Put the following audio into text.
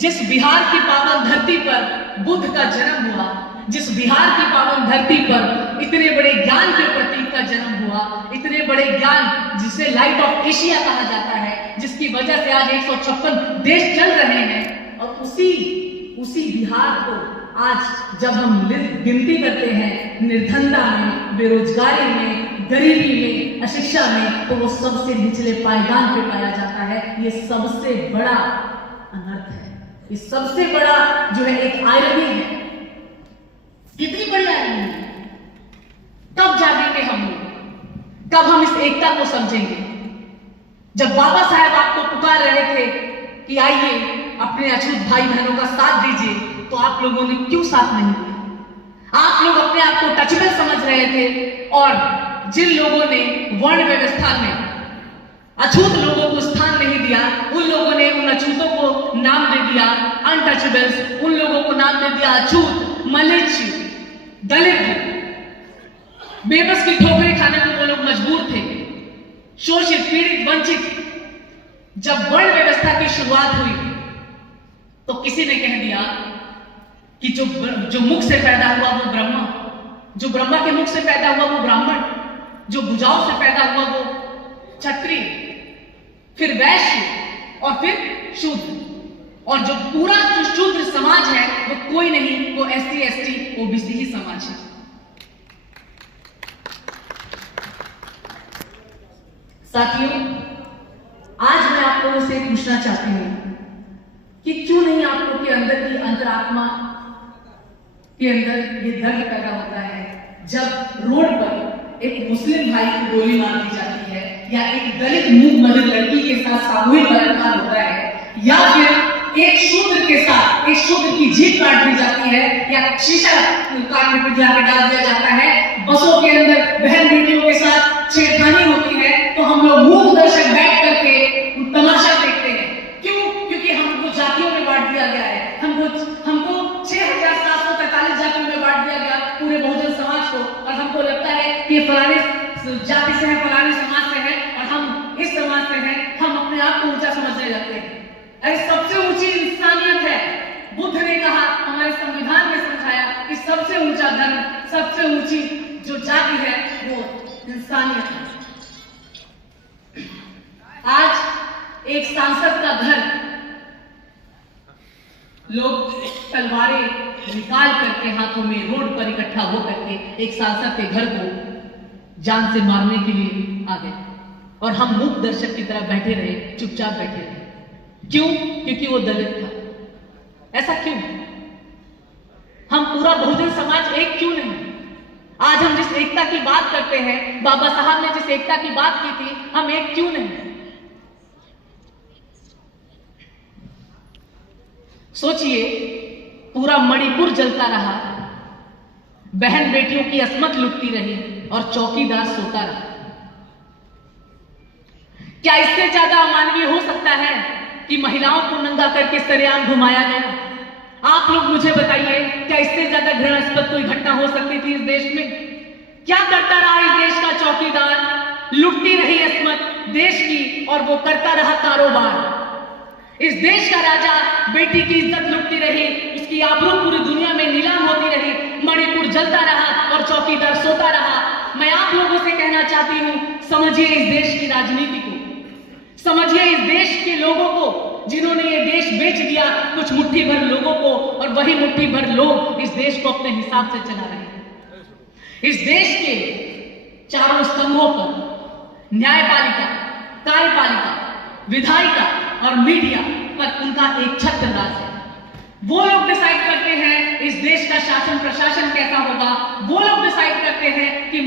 जिस बिहार की पावन धरती पर बुद्ध का जन्म हुआ, जिस बिहार की पावन धरती पर इतने बड़े ज्ञान के प्रतीक का जन्म हुआ, इतने बड़े ज्ञान जिसे लाइट ऑफ एशिया कहा जाता है, जिसकी वजह से आज 156 देश चल रहे हैं, और उसी बिहार को आज जब हम गिनती करते हैं निर्धनता में, बेरोजगारी में, गरीबी में, अशिक्षा में, तो वो सबसे निचले पायदान पे पाया जाता है। ये सबसे बड़ा अनर्थ है, ये सबसे बड़ा जो है एक आयरनी है। कितनी बड़ी आयरनी है। कब जागेंगे हम लोग, कब हम इस एकता को समझेंगे? जब बाबा साहब आपको पुकार रहे थे कि आइए अपने अछूत भाई बहनों का साथ दीजिए, तो आप लोगों ने क्यों साथ नहीं दिया? आप लोग अपने आप को टचबल समझ रहे थे, और जिन लोगों ने वर्ण व्यवस्था में अछूत लोगों को स्थान नहीं दिया, उन लोगों ने उन अछूतों को नाम दे दिया अनटचेबल्स, उन लोगों को नाम दे दिया अछूत, मलिच्छ, दलित। बेबस की ठोकरें खाने को वो लोग मजबूर थे, शोषित, पीड़ित, वंचित। जब वर्ण व्यवस्था की शुरुआत हुई तो किसी ने कह दिया कि जो मुख से पैदा हुआ वो ब्रह्मा, जो ब्रह्मा के मुख से पैदा हुआ वो ब्राह्मण, जो भुजाओं से पैदा हुआ वो क्षत्रिय, फिर वैश्य और फिर शूद्र, और जो पूरा जो शूद्र समाज है वो कोई नहीं, वो SC ST OBC ही समाज है। साथियों, आज मैं आप लोगों से पूछना चाहती हूं कि क्यों नहीं आप लोग के अंदर की अंतरात्मा के अंदर ये दर्द पैदा होता है जब रोड पर एक मुस्लिम भाई को गोली मार दी जाती है, या एक दलित मूक बधिर लड़की के साथ सामूहिक बलात्कार होता है, या फिर एक शूद्र के साथ एक शूद्र की जीभ काट दी जाती है, या शीशा कान में जाकर डाल दिया जाता है, बसों के अंदर बहन बेटियों के साथ छेड़खानी होती है, तो हम लोग मूक दर्शक बैठ करके तमाशा देखते हैं। क्यों? क्योंकि हमको जातियों में बांट दिया गया है, हमको 6743 जातियों में बांट दिया गया पूरे बहुजन समाज को, और हमको लगता है कि फलाने जाति से है, फलाने समाज से है, और हम इस समाज से हैं, हम अपने आप को ऊंचा समझने लगते हैं। अरे सबसे ऊंची इंसानियत है। बुद्ध ने कहा, हमारे संविधान में समझाया कि सबसे ऊंचा धर्म, सबसे ऊंची जो जाति है वो इंसानियत है। आज एक सांसद का घर लोग तलवारें निकाल करके हाथों में रोड पर इकट्ठा हो करके एक सांसद के घर को जान से मारने के लिए आ गए, और हम मूक दर्शक की तरह बैठे रहे, चुपचाप बैठे रहे। क्यों? क्योंकि वो दलित था। ऐसा क्यों? हम पूरा बहुजन समाज एक क्यों नहीं? आज हम जिस एकता की बात करते हैं, बाबा साहब ने जिस एकता की बात की थी, हम एक क्यों नहीं? सोचिए, पूरा मणिपुर जलता रहा, बहन बेटियों की अस्मत लुटती रही, और चौकीदार सोता रहा। क्या इससे ज्यादा अमानवीय हो सकता है कि महिलाओं को नंगा करके सरेआम घुमाया गया? आप लोग मुझे बताइए, क्या इससे ज्यादा घृणास्पद कोई घटना हो सकती थी इस देश में? क्या करता रहा इस देश का चौकीदार? लुटती रही अस्मत देश की, और वो करता रहा कारोबार। इस देश का राजा बेटी की इज्जत लुटती रही, उसकी आबरू पूरी दुनिया में नीलाम होती रही, मणिपुर जलता रहा और चौकीदार सोता रहा। मैं आप लोगों से कहना चाहती हूं, समझिए इस देश की राजनीति को, समझिए इस देश के लोगों को, जिन्होंने ये देश बेच दिया कुछ मुट्ठी भर लोगों को, और वही मुट्ठी भर लोग इस देश को अपने हिसाब से चला रहे हैं। इस देश के चारों स्तंभों पर न्यायपालिका, कार्यपालिका, विधायिका और मीडिया पर उनका एक छत्र राज है। वो लोग डिसाइड करते हैं इस देश का शासन प्रशासन कैसा होगा, वो लोग डिसाइड करते हैं कि